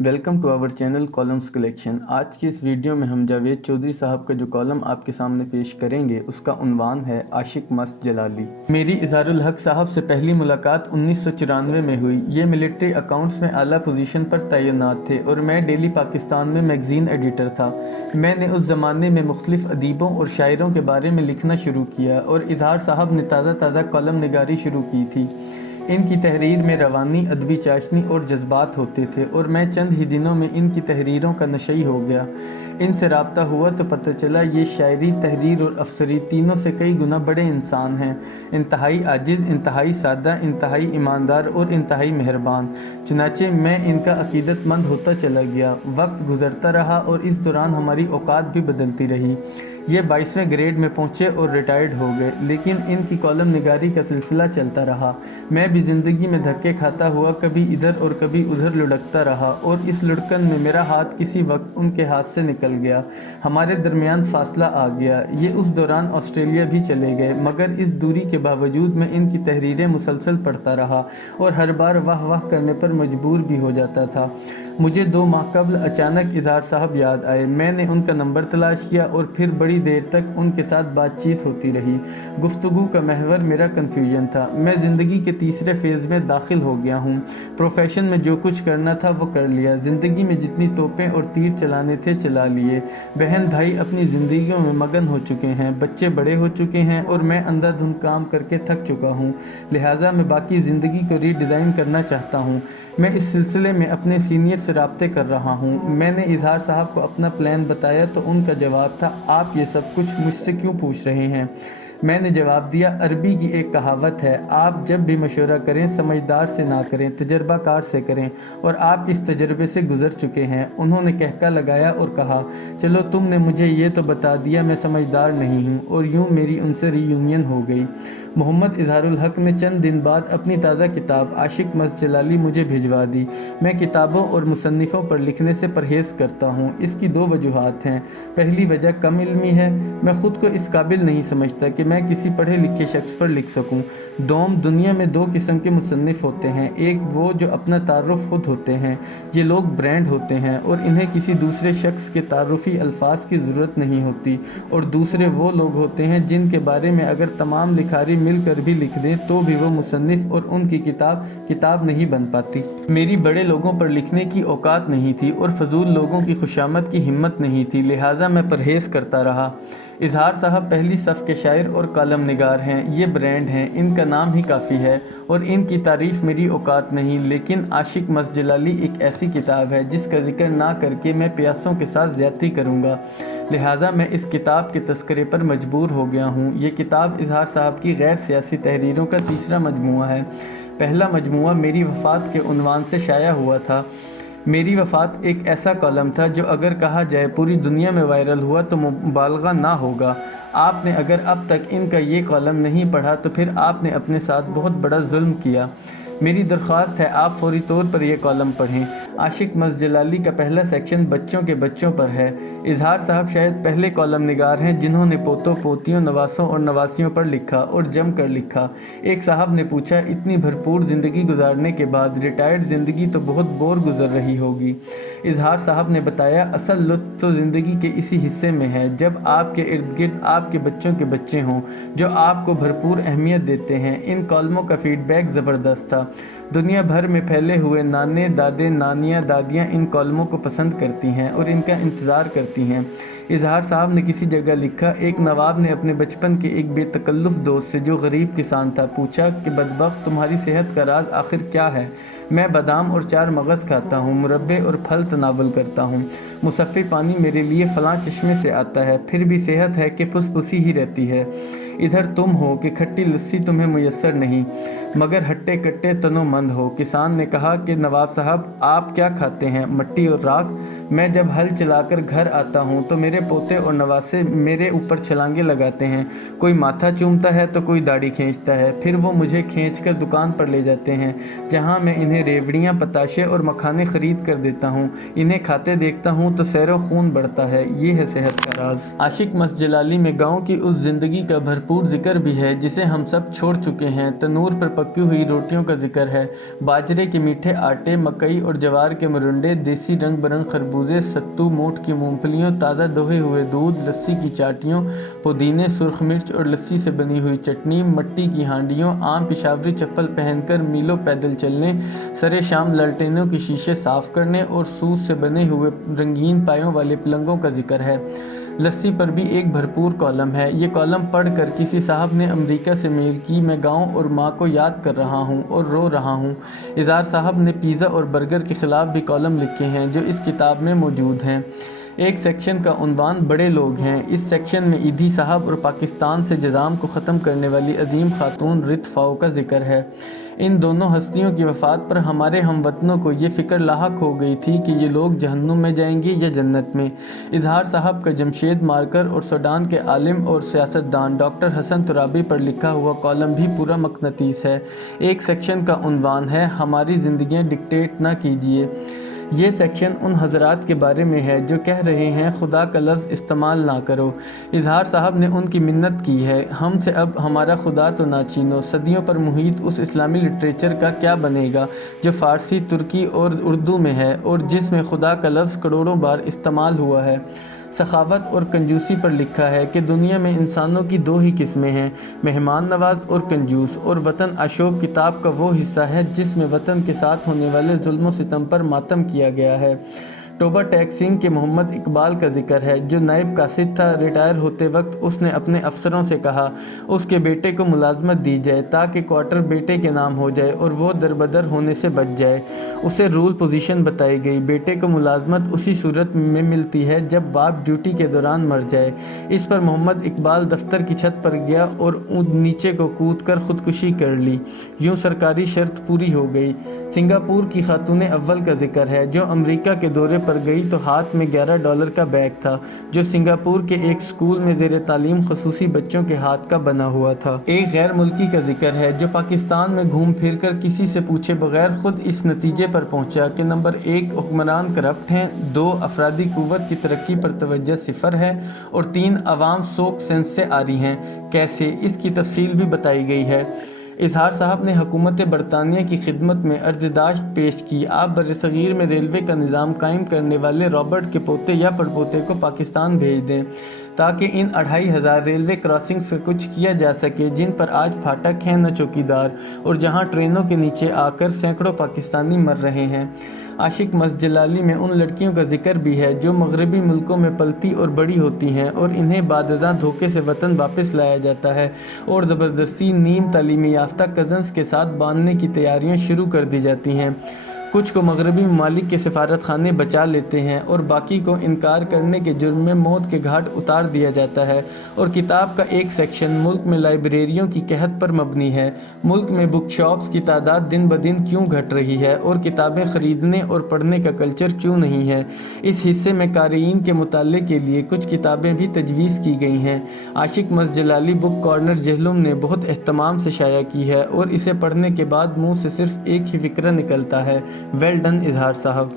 Welcome to our channel columns collection. आज की इस वीडियो में हम जावेद चौधरी साहब का जो कॉलम आपके सामने पेश करेंगे उसका उन्वान है आशिक मस्त जलाली। मेरी इज़हारुल हक साहब से पहली मुलाकात 1994 में हुई। ये मिलिट्री अकाउंट्स में आला पोजीशन पर तैनात थे और मैं डेली पाकिस्तान में मैगज़ीन एडिटर था। मैंने उस ज़माने में मुख्तलिफ़ अदीबों और शायरों के बारे में लिखना शुरू किया और इज़हार साहब ने ताज़ा कॉलम निगारी शुरू की थी। इनकी तहरीर में रवानी, अदबी चाशनी और जज्बात होते थे और मैं चंद ही दिनों में इनकी तहरीरों का नशई हो गया। इनसे रब्ता हुआ तो पता चला ये शायरी, तहरीर और अफसरी तीनों से कई गुना बड़े इंसान हैं। इंतहाई आजिज़, इंतहाई सादा, इंतहाई ईमानदार और इंतहाई मेहरबान। चुनाचे मैं इनका अकीदतमंद होता चला गया। वक्त गुजरता रहा और इस दौरान हमारी औकात भी बदलती रही। ये 22वें ग्रेड में पहुँचे और रिटायर्ड हो गए, लेकिन इनकी कॉलम निगारी का सिलसिला चलता रहा। मैं भी ज़िंदगी में धक्के खाता हुआ कभी इधर और कभी उधर लुढ़कता रहा और इस लुढ़कन में मेरा हाथ किसी वक्त उनके हाथ से निकल गया। हमारे दरमियान फासला आ गया। ये उस दौरान ऑस्ट्रेलिया भी चले गए, मगर इस दूरी के बावजूद मैं इनकी तहरीरें मुसलसल पढ़ता रहा और हर बार वाह वाह करने पर मजबूर भी हो जाता था। मुझे 2 माह कबल अचानक इज़हार साहब याद आए। मैंने उनका नंबर तलाश किया और फिर बड़ी देर तक उनके साथ बातचीत होती रही। गुफ्तगू का महवर मेरा कन्फ्यूजन था। मैं ज़िंदगी के तीसरे फेज़ में दाखिल हो गया हूँ। प्रोफेशन में जो कुछ करना था वो कर लिया। ज़िंदगी में जितनी तोपें और तीर चलाने थे चला लिए। बहन भाई अपनी ज़िंदगियों में मगन हो चुके हैं, बच्चे बड़े हो चुके हैं और मैं अंधाधुंध काम करके थक चुका हूँ। लिहाजा मैं बाकी ज़िंदगी को रीडिज़ाइन करना चाहता हूँ। मैं इस सिलसिले में अपने सीनियर से राब्ते कर रहा हूँ। मैंने इज़हार साहब को अपना प्लान बताया तो उनका जवाब था, आप ये सब कुछ मुझसे क्यों पूछ रहे हैं? मैंने जवाब दिया, अरबी की एक कहावत है, आप जब भी मशवरा करें समझदार से ना करें, तजर्बाकार से करें, और आप इस तजर्बे से गुजर चुके हैं। उन्होंने कहका लगाया और कहा, चलो तुमने मुझे ये तो बता दिया मैं समझदार नहीं हूँ, और यूँ मेरी उनसे रीयूनियन हो गई। मोहम्मद इज़हारुल हक ने चंद दिन बाद अपनी ताज़ा किताब आशिक मस्त जलाली मुझे भिजवा दी। मैं किताबों और मुसन्निफ़ों पर लिखने से परहेज़ करता हूँ। इसकी 2 वजूहात हैं। पहली वजह कम इल्मी है। मैं ख़ुद को इस काबिल नहीं समझता कि मैं किसी पढ़े लिखे शख्स पर लिख सकूं। दोम, दुनिया में 2 किस्म के मुसन्निफ़ होते हैं। एक वो जो अपना तारुफ़ खुद होते हैं, ये लोग ब्रांड होते हैं और इन्हें किसी दूसरे शख्स के तारुफ़ी अल्फाज की ज़रूरत नहीं होती, और दूसरे वो लोग होते हैं जिनके बारे में अगर तमाम लिखारी मिलकर भी लिख दें तो भी वो मुसन्निफ़ और उनकी किताब नहीं बन पाती। मेरी बड़े लोगों पर लिखने की औकात नहीं थी और फजूल लोगों की खुशामद की हिम्मत नहीं थी, लिहाजा मैं परहेज़ करता रहा। इज़हार साहब पहली सफ़ के शायर और कॉलम निगार हैं। ये ब्रांड हैं, इनका नाम ही काफ़ी है और इनकी तारीफ़ मेरी औकात नहीं। लेकिन आशिक मस्त जलाली एक ऐसी किताब है जिसका जिक्र ना करके मैं प्यासों के साथ ज़्यादती करूँगा, लिहाजा मैं इस किताब के तस्करे पर मजबूर हो गया हूँ। ये किताब इज़हार साहब की गैर सियासी तहरीरों का तीसरा मजमूआ है। पहला मजमूआ मेरी वफ़ात के उन्वान से शाया हुआ था। मेरी वफ़ात एक ऐसा कॉलम था जो अगर कहा जाए पूरी दुनिया में वायरल हुआ तो मुबालगा ना होगा। आपने अगर अब तक इनका ये कॉलम नहीं पढ़ा तो फिर आपने अपने साथ बहुत बड़ा जुल्म किया। मेरी दरख्वास्त है आप फौरी तौर पर यह कॉलम पढ़ें। आशिक मस्त जलाली का पहला सेक्शन बच्चों के बच्चों पर है। इज़हार साहब शायद पहले कॉलम निगार हैं जिन्होंने पोतों पोतियों, नवासों और नवासियों पर लिखा और जम कर लिखा। एक साहब ने पूछा, इतनी भरपूर ज़िंदगी गुजारने के बाद रिटायर्ड ज़िंदगी तो बहुत बोर गुजर रही होगी। इज़हार साहब ने बताया, असल लुत्फ़ तो ज़िंदगी के इसी हिस्से में है जब आपके इर्द गिर्द आपके बच्चों के बच्चे हों जो आपको भरपूर अहमियत देते हैं। इन कॉलमों का फ़ीडबैक ज़बरदस्त था। दुनिया भर में फैले हुए नाने दादे नानियाँ दादियाँ इन कॉलमों को पसंद करती हैं और इनका इंतज़ार करती हैं। इज़हार साहब ने किसी जगह लिखा, एक नवाब ने अपने बचपन के एक बेतकल्लुफ़ दोस्त से जो गरीब किसान था पूछा कि बदबख्त तुम्हारी सेहत का राज आखिर क्या है? मैं बादाम और 4 मगज़ खाता हूँ, मुरब्बे और फल तनावल करता हूँ, मुसफ़्फ़ी पानी मेरे लिए फ़लाँ चश्मे से आता है, फिर भी सेहत है कि फुसफुसी ही रहती है। इधर तुम हो कि खट्टी लस्सी तुम्हें मुयस्सर नहीं, मगर हट्टे कट्टे तनोमंद हो। किसान ने कहा कि नवाब साहब आप क्या खाते हैं, मट्टी और राख? मैं जब हल चलाकर घर आता हूँ तो मेरे पोते और नवासे मेरे ऊपर छलांगे लगाते हैं। कोई माथा चूमता है तो कोई दाढ़ी खींचता है, फिर वो मुझे खींचकर दुकान पर ले जाते हैं जहाँ मैं इन्हें रेवड़ियाँ, पताशे और मखाने ख़रीद कर देता हूँ। इन्हें खाते देखता हूँ तो सैरो खून बढ़ता है। ये है सेहत का राज। आशिक मस्त जलाली में गाँव की उस ज़िंदगी का भरपूर بھرپور ذکر بھی ہے جسے ہم سب چھوڑ چکے ہیں۔ تنور پر پکی ہوئی روٹیوں کا ذکر ہے، باجرے کے میٹھے آٹے، مکئی اور جوار کے مرنڈے، دیسی رنگ برنگ خربوزے، ستو، موٹ کی مونگ پھلیوں، تازہ دوہے ہوئے دودھ، لسی کی چاٹیوں، پودینے، سرخ مرچ اور لسی سے بنی ہوئی چٹنی، مٹی کی ہانڈیوں، عام پشاوری چپل پہن کر میلوں پیدل چلنے، سرے شام لالٹینوں کے شیشے صاف کرنے اور سوت سے بنے ہوئے رنگین پایوں والے پلنگوں کا ذکر ہے۔ لسی پر بھی ایک بھرپور کالم ہے۔ یہ کالم پڑھ کر کسی صاحب نے امریکہ سے میل کی، میں گاؤں اور ماں کو یاد کر رہا ہوں اور رو رہا ہوں۔ اظہار صاحب نے پیزا اور برگر کے خلاف بھی کالم لکھے ہیں جو اس کتاب میں موجود ہیں۔ ایک سیکشن کا عنوان بڑے لوگ ہیں۔ اس سیکشن میں ایدھی صاحب اور پاکستان سے جذام کو ختم کرنے والی عظیم خاتون رت فاؤ کا ذکر ہے۔ ان دونوں ہستیوں کی وفات پر ہمارے ہم وطنوں کو یہ فکر لاحق ہو گئی تھی کہ یہ لوگ جہنم میں جائیں گے یا جنت میں۔ اظہار صاحب کا جمشید مارکر اور سوڈان کے عالم اور سیاستدان ڈاکٹر حسن ترابی پر لکھا ہوا کالم بھی پورا مقناطیس ہے۔ ایک سیکشن کا عنوان ہے ہماری زندگیاں ڈکٹیٹ نہ کیجیے۔ یہ سیکشن ان حضرات کے بارے میں ہے جو کہہ رہے ہیں خدا کا لفظ استعمال نہ کرو۔ اظہار صاحب نے ان کی منت کی ہے، ہم سے اب ہمارا خدا تو نہ چھینو۔ صدیوں پر محیط اس اسلامی لٹریچر کا کیا بنے گا جو فارسی، ترکی اور اردو میں ہے اور جس میں خدا کا لفظ کروڑوں بار استعمال ہوا ہے۔ سخاوت اور کنجوسی پر لکھا ہے کہ دنیا میں انسانوں کی دو ہی قسمیں ہیں، مہمان نواز اور کنجوس، اور وطن عشوق کتاب کا وہ حصہ ہے جس میں وطن کے ساتھ ہونے والے ظلم و ستم پر ماتم کیا گیا ہے۔ ٹوبہ ٹیک سنگھ کے محمد اقبال کا ذکر ہے جو نائب قاصد تھا۔ ریٹائر ہوتے وقت اس نے اپنے افسروں سے کہا اس کے بیٹے کو ملازمت دی جائے تاکہ کوارٹر بیٹے کے نام ہو جائے اور وہ دربدر ہونے سے بچ جائے۔ اسے رول پوزیشن بتائی گئی، بیٹے کو ملازمت اسی صورت میں ملتی ہے جب باپ ڈیوٹی کے دوران مر جائے۔ اس پر محمد اقبال دفتر کی چھت پر گیا اور نیچے کو کود کر خودکشی کر لی۔ یوں سرکاری شرط پوری ہو گئی۔ سنگاپور کی خاتون اول کا ذکر ہے جو امریکہ کے دورے پر گئی تو ہاتھ میں $11 کا بیگ تھا جو سنگاپور کے ایک سکول میں زیر تعلیم خصوصی بچوں کے ہاتھ کا بنا ہوا تھا۔ ایک غیر ملکی کا ذکر ہے جو پاکستان میں گھوم پھر کر کسی سے پوچھے بغیر خود اس نتیجے پر پہنچا کہ نمبر 1 حکمران کرپٹ ہیں، 2 افرادی قوت کی ترقی پر توجہ 0 ہے اور 3 عوام سوک سینس سے عاری ہیں۔ کیسے، اس کی تفصیل بھی بتائی گئی ہے۔ اظہار صاحب نے حکومت برطانیہ کی خدمت میں عرضداشت پیش کی آپ برصغیر میں ریلوے کا نظام قائم کرنے والے رابرٹ کے پوتے یا پڑپوتے کو پاکستان بھیج دیں تاکہ ان 2500 ریلوے کراسنگ سے کچھ کیا جا سکے جن پر آج پھاٹک ہیں نہ چوکیدار اور جہاں ٹرینوں کے نیچے آ کر سینکڑوں پاکستانی مر رہے ہیں۔ عاشق مس جلالی میں ان لڑکیوں کا ذکر بھی ہے جو مغربی ملکوں میں پلتی اور بڑی ہوتی ہیں اور انہیں بعد ازاں دھوکے سے وطن واپس لایا جاتا ہے اور زبردستی نیم تعلیم یافتہ کزنز کے ساتھ باندھنے کی تیاریاں شروع کر دی جاتی ہیں۔ کچھ کو مغربی ممالک کے سفارت خانے بچا لیتے ہیں اور باقی کو انکار کرنے کے جرم میں موت کے گھاٹ اتار دیا جاتا ہے۔ اور کتاب کا ایک سیکشن ملک میں لائبریریوں کی قحط پر مبنی ہے۔ ملک میں بک شاپس کی تعداد دن بدن کیوں گھٹ رہی ہے اور کتابیں خریدنے اور پڑھنے کا کلچر کیوں نہیں ہے۔ اس حصے میں قارئین کے مطالعے کے لیے کچھ کتابیں بھی تجویز کی گئی ہیں۔ عاشق مس جلالی بک کارنر جہلم نے بہت اہتمام سے شائع کی ہے اور اسے پڑھنے کے بعد منہ سے صرف ایک ہی فقرہ نکلتا ہے، ویل ڈن اظہار صاحب۔